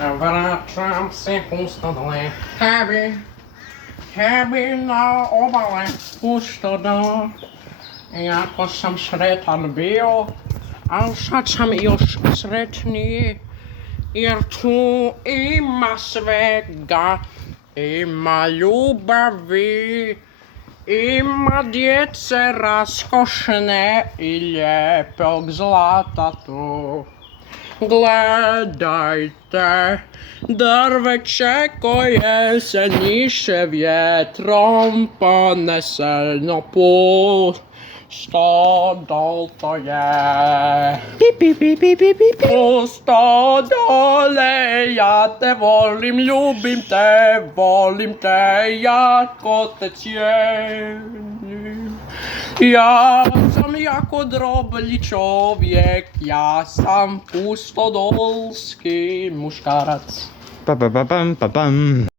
Wracam się pustodole, heavy na obale, pustodo. Jako sam sretan bio, al sad sam još sretniji, jer tu ima svega, ima ljubavi, ima djece raskošne i lijepog zlata tu. Gledajte drveće koje se niše vjetrom ponese, no pusto dol to je. Pusto dole, ja te volim, ljubim te, jako te cijenim. Ja sam jako droblji čovjek, ja sam pustodolski muškarac. Pa pa pa pam pa pam.